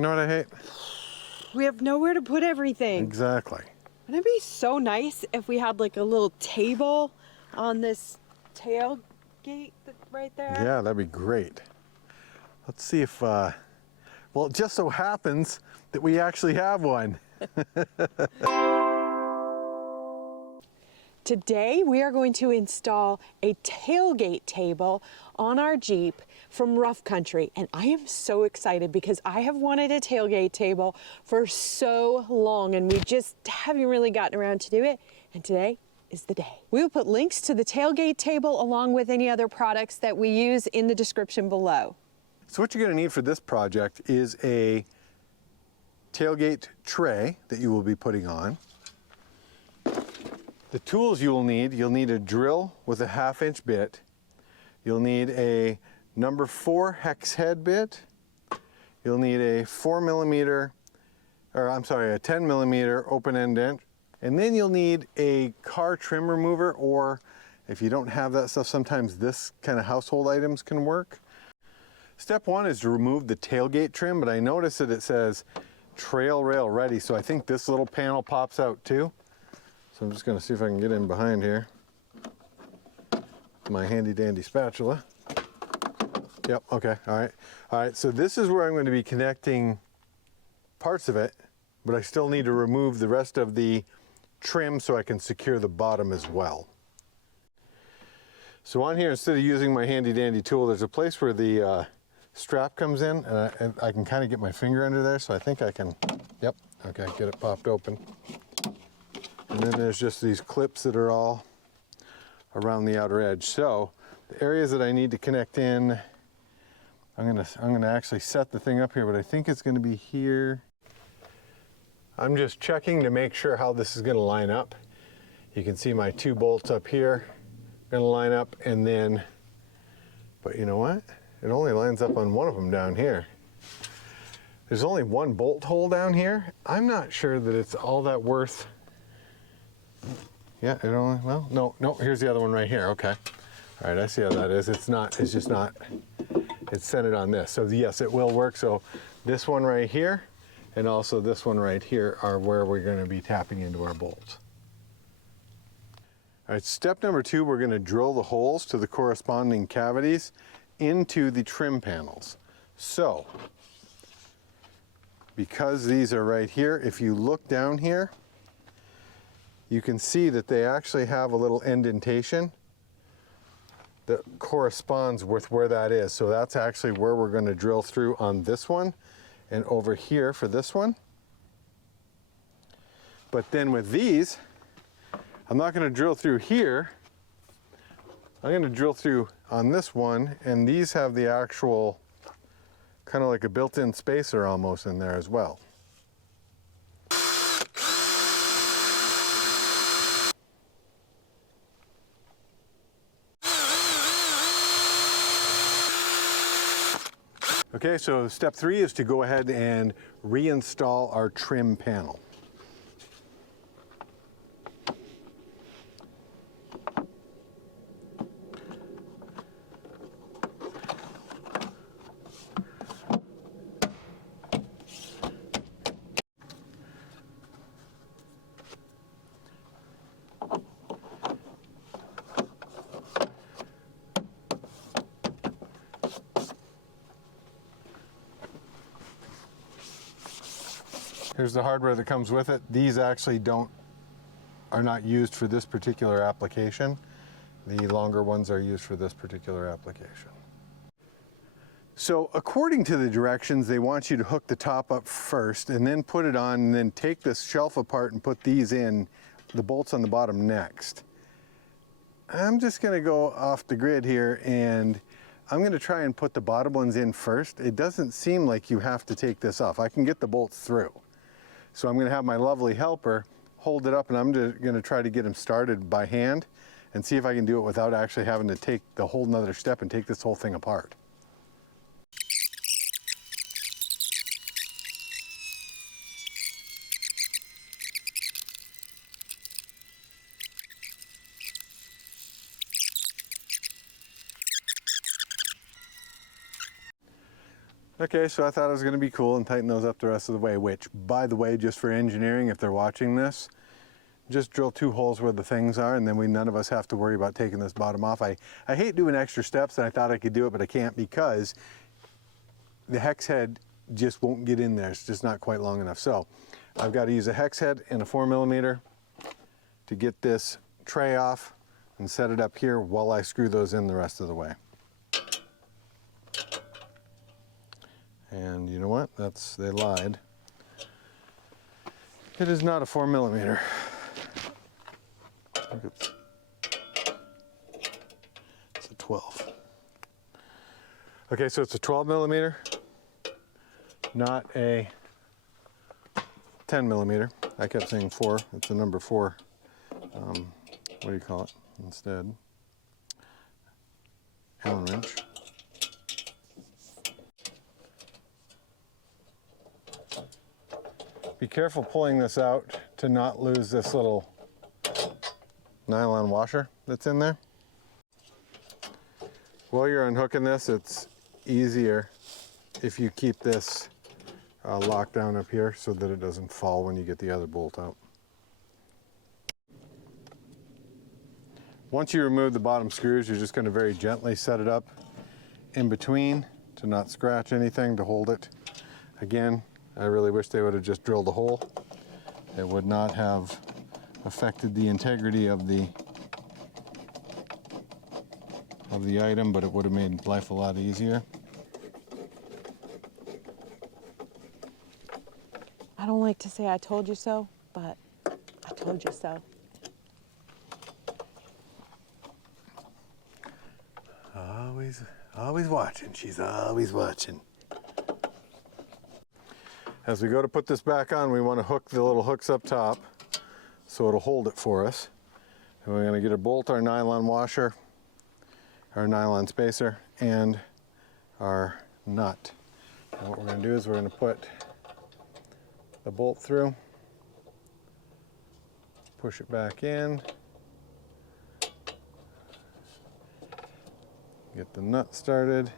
You know what I hate? We have nowhere to put everything. Exactly. Wouldn't it be so nice if we had like a little table on this tailgate right there? Yeah, that'd be great. Let's see if, well, it just so happens that we actually have one. Today we are going to install a tailgate table on our Jeep from Rough Country, and I am so excited because I have wanted a tailgate table for so long and we just haven't really gotten around to do it, and today is the day. We will put links to the tailgate table along with any other products that we use in the description below. So what you're going to need for this project is a tailgate tray that you will be putting on. The tools you will need, you'll need a drill with a 1/2-inch bit. You'll need a number 4 hex head bit. You'll need a 10 millimeter open-end dent. And then you'll need a car trim remover, or if you don't have that stuff, sometimes this kind of household items can work. Step 1 is to remove the tailgate trim, but I noticed that it says trail rail ready, so I think this little panel pops out too. So I'm just going to see if I can get in behind here. My handy dandy spatula. Yep, okay, all right. All right, so this is where I'm going to be connecting parts of it, but I still need to remove the rest of the trim so I can secure the bottom as well. So on here, instead of using my handy dandy tool, there's a place where the strap comes in, and I can kind of get my finger under there, so I think I can, yep, okay, get it popped open. And then there's just these clips that are all around the outer edge. So the areas that I need to connect in, I'm gonna actually set the thing up here, but I think it's gonna be here. I'm just checking to make sure how this is gonna line up. You can see my 2 bolts up here gonna line up, and then, but you know what? It only lines up on one of them down here. There's only 1 bolt hole down here. I'm not sure that it's all that worth. Yeah, it only, well, no, here's the other one right here, okay. All right, I see how that is. It's just not, it's centered on this. So yes, it will work. So this one right here, and also this one right here are where we're gonna be tapping into our bolts. All right, step number 2, we're gonna drill the holes to the corresponding cavities into the trim panels. So, because these are right here, if you look down here, you can see that they actually have a little indentation that corresponds with where that is. So that's actually where we're going to drill through on this one and over here for this one. But then with these, I'm not going to drill through here. I'm going to drill through on this one, and these have the actual kind of like a built-in spacer almost in there as well. Okay, so step 3 is to go ahead and reinstall our trim panel. Here's the hardware that comes with it. These actually are not used for this particular application. The longer ones are used for this particular application. So according to the directions, they want you to hook the top up first and then put it on, and then take this shelf apart and put these in, the bolts on the bottom next. I'm just gonna go off the grid here, and I'm gonna try and put the bottom ones in first. It doesn't seem like you have to take this off. I can get the bolts through. So I'm gonna have my lovely helper hold it up, and I'm just gonna try to get them started by hand and see if I can do it without actually having to take the whole nother step and take this whole thing apart. Okay, so I thought it was going to be cool and tighten those up the rest of the way, which, by the way, just for engineering, if they're watching this, just drill 2 holes where the things are, and then none of us have to worry about taking this bottom off. I hate doing extra steps, and I thought I could do it, but I can't because the hex head just won't get in there. It's just not quite long enough. So I've got to use a hex head and a 4mm to get this tray off and set it up here while I screw those in the rest of the way. And you know what? They lied. It is not a 4mm. I think it's a 12. Okay, so it's a 12mm, not a 10mm. I kept saying 4. It's a number 4. What do you call it instead? Allen wrench. Be careful pulling this out to not lose this little nylon washer that's in there. While you're unhooking this, it's easier if you keep this locked down up here so that it doesn't fall when you get the other bolt out. Once you remove the bottom screws, you're just going to very gently set it up in between to not scratch anything, to hold it. Again, I really wish they would have just drilled a hole. It would not have affected the integrity of the item, but it would have made life a lot easier. I don't like to say I told you so, but I told you so. Always watching. She's always watching. As we go to put this back on, we want to hook the little hooks up top so it'll hold it for us. And we're going to get a bolt, our nylon washer, our nylon spacer, and our nut. And what we're going to do is we're going to put the bolt through, push it back in, get the nut started.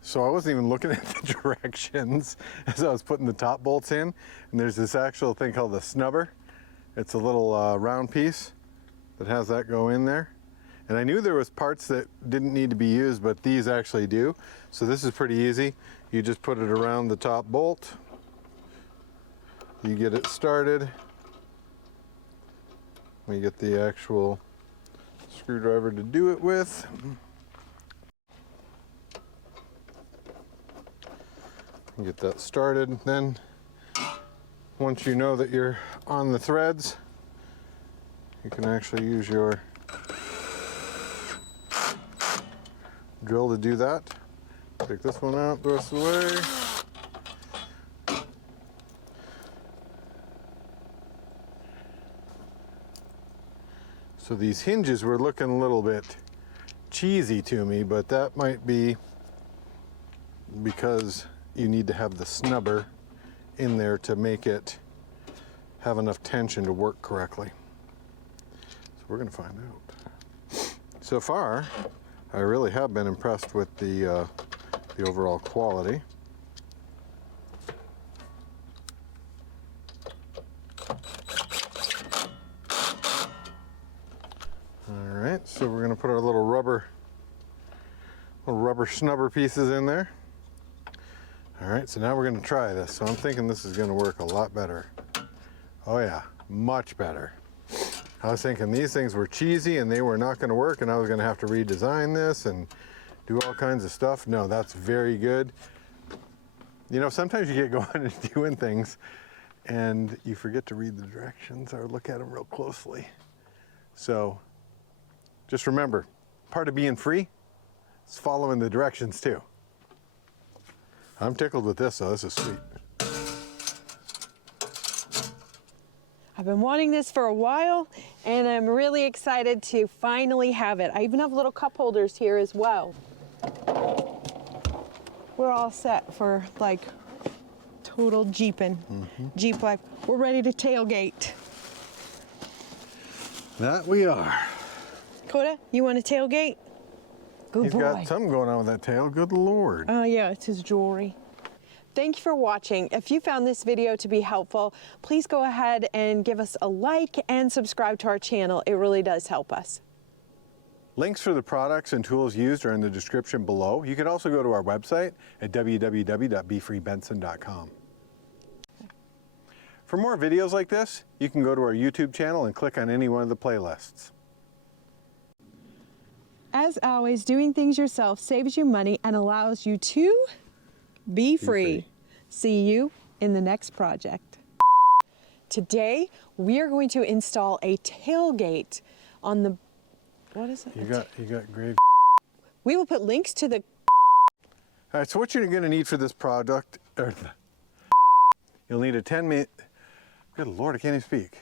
So I wasn't even looking at the directions as I was putting the top bolts in, and there's this actual thing called the snubber. It's a little round piece that has that go in there. And I knew there was parts that didn't need to be used, but these actually do. So this is pretty easy. You just put it around the top bolt. You get it started. We get the actual screwdriver to do it with. Get that started. Then once you know that you're on the threads, you can actually use your drill to do that. Take this one out the rest of the way. So these hinges were looking a little bit cheesy to me, but that might be because you need to have the snubber in there to make it have enough tension to work correctly. So we're going to find out. So far, I really have been impressed with the overall quality. All right, so we're going to put our little rubber snubber pieces in there. All right, so now we're going to try this. So I'm thinking this is going to work a lot better. Oh yeah, much better. I was thinking these things were cheesy and they were not going to work, and I was going to have to redesign this and do all kinds of stuff. No, that's very good. You know, sometimes you get going and doing things and you forget to read the directions or look at them real closely. So just remember, part of being free is following the directions too. I'm tickled with this, so this is sweet. I've been wanting this for a while, and I'm really excited to finally have it. I even have little cup holders here as well. we're all set for like total Jeeping. Jeep life. We're ready to tailgate. That we are. Coda, you want to tailgate? Good He's boy. got something going on with that tail. Good Lord. Oh yeah, it's his jewelry. Thank you for watching. If you found this video to be helpful, please go ahead and give us a like and subscribe to our channel. It really does help us. Links for the products and tools used are in the description below. You can also go to our website at www.befreebenson.com. For more videos like this, you can go to our YouTube channel and click on any one of the playlists. As always, doing things yourself saves you money and allows you to be free. See you in the next project. Today, we are going to install a tailgate on the, what is it? You got great. We will put links to the. All right, so what you're going to need for this product, you'll need a 10-minute, good Lord, I can't even speak.